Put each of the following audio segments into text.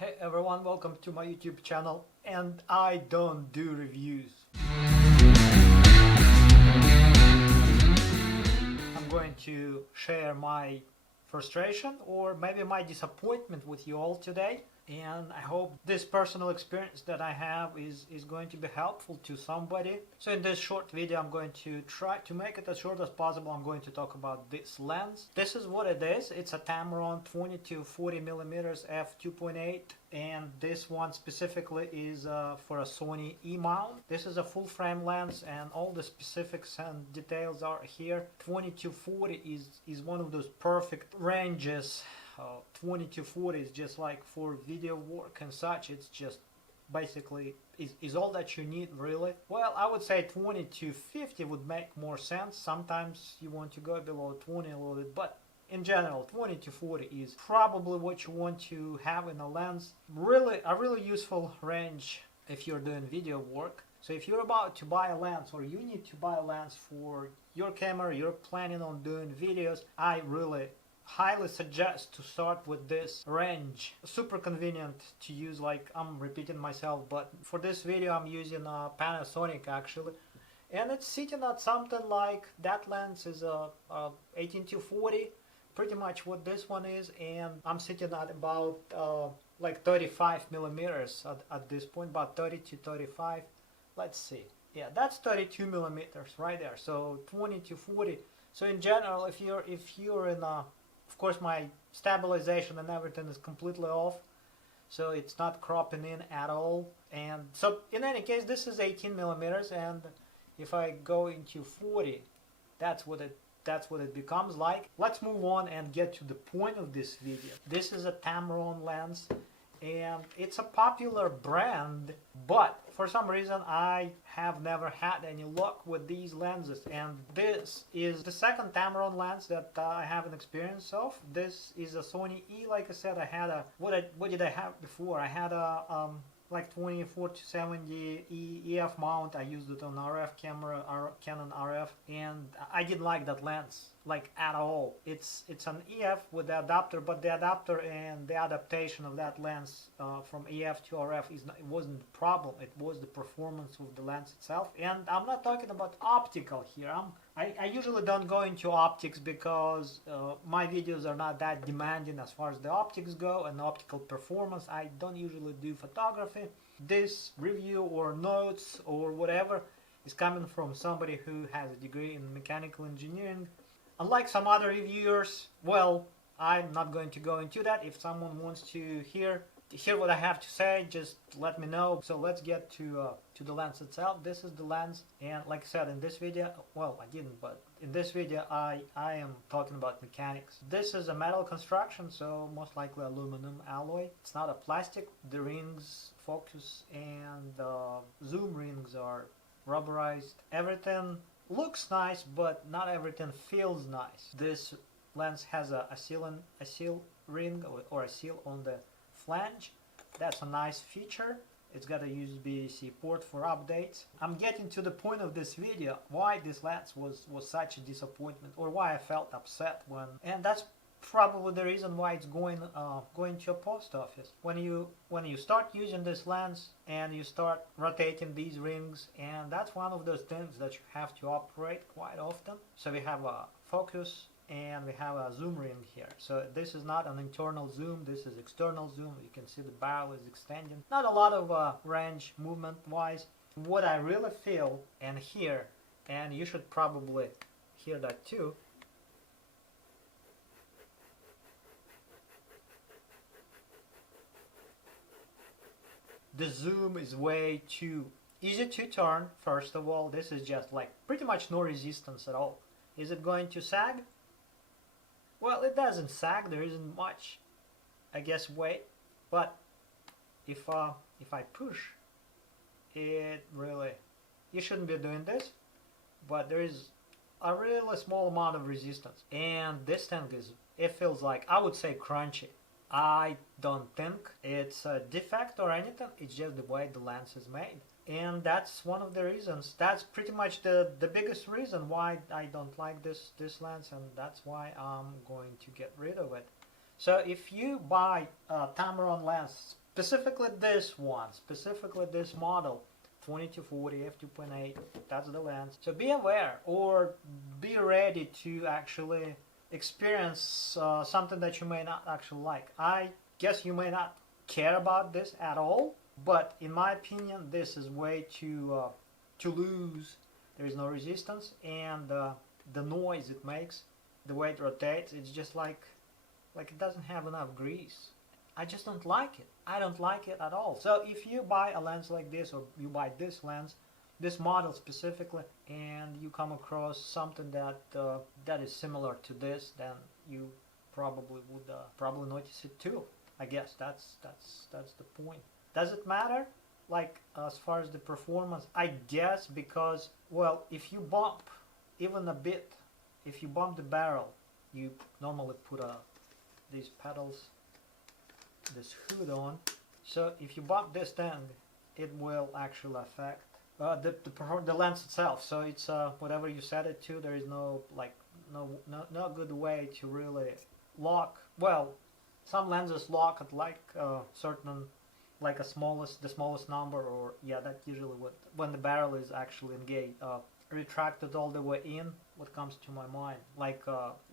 Hey everyone, welcome to my YouTube channel, and I don't do reviews. I'm going to share my frustration or maybe my disappointment with you all today, and I hope this personal experience that I have is going to be helpful to somebody. So in this short video I'm going to try to make it as short as possible. I'm going to talk about this lens. This is what it is. It's a Tamron 20-40mm f2.8, and this one specifically is for a Sony E-mount. This is a full frame lens and all the specifics and details are here. 20-40 is one of those perfect ranges. 20-40 is just like for video work and such. It's just basically is all that you need, really. Well, I would say 20-50 would make more sense. Sometimes you want to go below 20 a little bit, but in general 20-40 is probably what you want to have in a lens. Really a really useful range if you're doing video work. So if you're about to buy a lens, or you need to buy a lens for your camera, you're planning on doing videos, I really highly suggest to start with this range. Super convenient to use, like I'm repeating myself, but for this video I'm using a Panasonic actually, and it's sitting at something like, that lens is a 18-40, pretty much what this one is, and I'm sitting at about like 35mm at this point, about 30-35. Let's see, yeah, that's 32mm right there. So 20-40. So in general, if you're in a, of course my stabilization and everything is completely off, so it's not cropping in at all. And so in any case, this is 18mm, and if I go into 40, that's what it becomes like. Let's move on and get to the point of this video. This is a Tamron lens, and it's a popular brand, but for some reason I have never had any luck with these lenses, and this is the second Tamron lens that I have an experience of. This is a Sony E. Like I said, I had a, what did I have before? I had a like 24-70 EF mount. I used it on RF camera, Canon RF, and I didn't like that lens like at all. It's an EF with the adapter, but the adapter and the adaptation of that lens from EF to RF it wasn't the problem. It was the performance of the lens itself. And I'm not talking about optical here. I usually don't go into optics because my videos are not that demanding as far as the optics go and optical performance. I don't usually do photography. This review or notes or whatever is coming from somebody who has a degree in mechanical engineering. Unlike some other reviewers, well, I'm not going to go into that. If someone wants to hear what I have to say, just let me know. So let's get to the lens itself. This is the lens, and like I said, in this video, well, I didn't, but in this video I am talking about mechanics. This is a metal construction, so most likely aluminum alloy. It's not a plastic. The rings, focus and zoom rings are rubberized. Everything looks nice, but not everything feels nice. This lens has a seal ring or a seal on the flange. That's a nice feature. It's got a USB-C port for updates. I'm getting to the point of this video why this lens was such a disappointment, or why I felt upset when, and that's probably the reason why it's going to a post office. When you start using this lens and you start rotating these rings, and that's one of those things that you have to operate quite often. So we have a focus and we have a zoom ring here. So this is not an internal zoom, this is external zoom. You can see the barrel is extending. Not a lot of range movement wise. What I really feel and hear, and you should probably hear that too, the zoom is way too easy to turn. First of all, this is just like pretty much no resistance at all. Is it going to sag? Well, it doesn't sag. There isn't much, I guess, weight. But if I push, it really, you shouldn't be doing this, but there is a really small amount of resistance, and this thing is, it feels like, I would say, crunchy. I don't think it's a defect or anything. It's just the way the lens is made. And that's one of the reasons. That's pretty much the biggest reason why I don't like this lens, and that's why I'm going to get rid of it. So if you buy a Tamron lens specifically this one, specifically this model, 2240 f2.8, that's the lens. So be aware, or be ready to actually experience something that you may not actually like. I guess you may not care about this at all, but in my opinion, this is way too loose. There is no resistance, and the noise it makes, the way it rotates, it's just like it doesn't have enough grease. I just don't like it. I don't like it at all. So if you buy a lens like this, or you buy this lens, this model specifically, and you come across something that is similar to this, then you probably would probably notice it too. I guess that's the point. Does it matter? Like as far as the performance, I guess, because, well, if you bump even a bit, if you bump the barrel, you normally put these pedals, this hood on. So if you bump this thing, it will actually affect the lens itself. So it's whatever you set it to. There is no good way to really lock. Well, some lenses lock at like certain, like the smallest number, or yeah, that usually when the barrel is actually engaged, retracted all the way in. What comes to my mind, like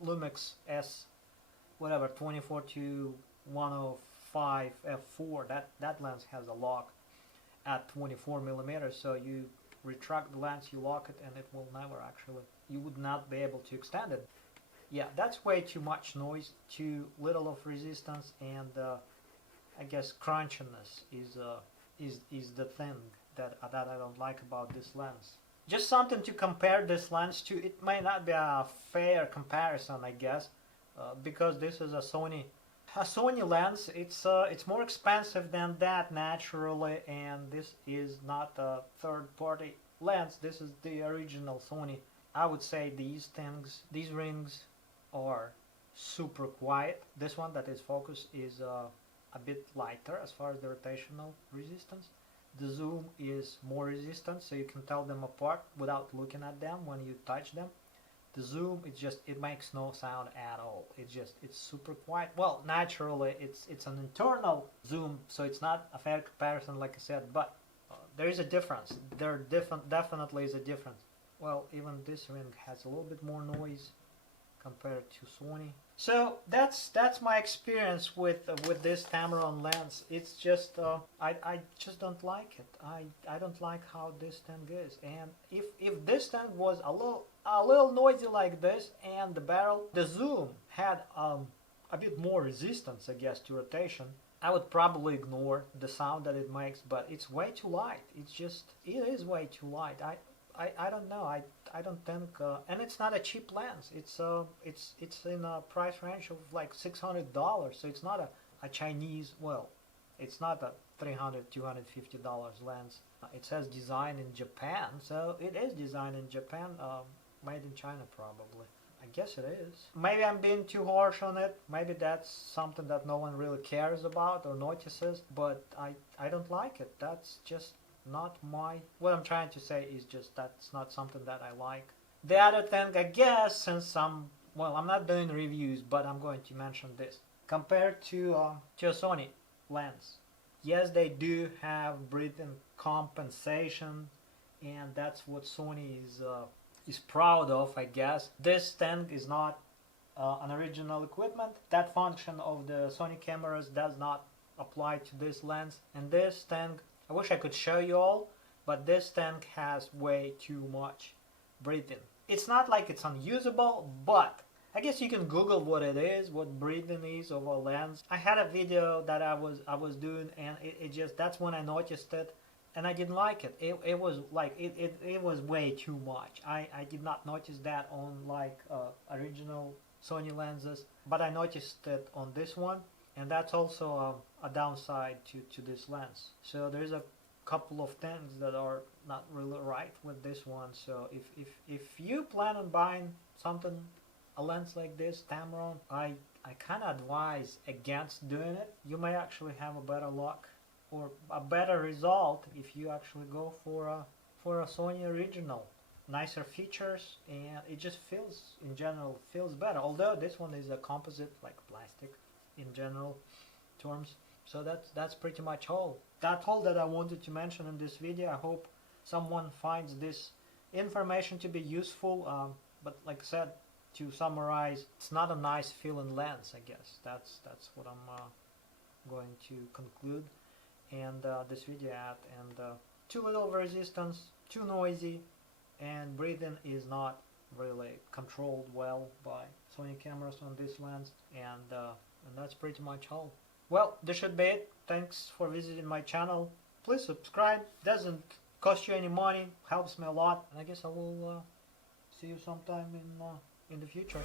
Lumix S, whatever, 24 to 105 f4. That lens has a lock at 24 millimeters. So you retract the lens, you lock it, and it will never actually. You would not be able to extend it. Yeah, that's way too much noise, too little of resistance, and I guess crunchiness is the thing that I don't like about this lens. Just something to compare this lens to. It may not be a fair comparison, I guess, because this is a Sony lens. It's more expensive than that naturally, and this is not a third-party lens. This is the original Sony. I would say these rings are super quiet. This one that is focused is a bit lighter as far as the rotational resistance. The zoom is more resistant, so you can tell them apart without looking at them when you touch them. The zoom, it makes no sound at all. It's super quiet. Well, naturally it's an internal zoom, so it's not a fair comparison, like I said, but there is a difference. Definitely is a difference. Well, even this ring has a little bit more noise compared to Sony. So that's my experience with this Tamron lens. It's just I just don't like it. I don't like how this thing is. And if this thing was a little noisy like this, and the zoom had a bit more resistance, I guess, to rotation, I would probably ignore the sound that it makes. But it's way too light. It is way too light. I don't know. I don't think, and it's not a cheap lens. It's in a price range of like $600. So it's not a Chinese. Well, it's not a $300-$250 lens. It says designed in Japan, so it is designed in Japan. Made in China probably. I guess it is. Maybe I'm being too harsh on it. Maybe that's something that no one really cares about or notices. But I don't like it. That's just not what I'm trying to say is just that's not something that I like. The other thing, I guess, since I'm not doing reviews, but I'm going to mention this. Compared to a Sony lens, yes, they do have breathing compensation, and that's what Sony is proud of, I guess. This thing is not an original equipment. That function of the Sony cameras does not apply to this lens, and this thing, I wish I could show you all, but this tank has way too much breathing. It's not like it's unusable, but I guess you can Google what it is, what breathing is of a lens. I had a video that I was doing, and it just, that's when I noticed it, and I didn't like it. It was like it was way too much. I did not notice that on like original Sony lenses, but I noticed it on this one. And that's also a downside to this lens. So there's a couple of things that are not really right with this one. So if you plan on buying a lens like this, Tamron, I kind of advise against doing it. You may actually have a better luck or a better result if you actually go for a Sony original. Nicer features, and it just in general feels better. Although this one is a composite, like plastic in general terms, So that's pretty much all. That's all that I wanted to mention in this video. I hope someone finds this information to be useful. But like I said, to summarize, it's not a nice feeling lens, I guess. That's what I'm going to conclude and this video at. And too little resistance, too noisy, and breathing is not really controlled well by Sony cameras on this lens. And that's pretty much all. Well, this should be it. Thanks for visiting my channel. Please subscribe. Doesn't cost you any money. Helps me a lot. And I guess I will see you sometime in the future.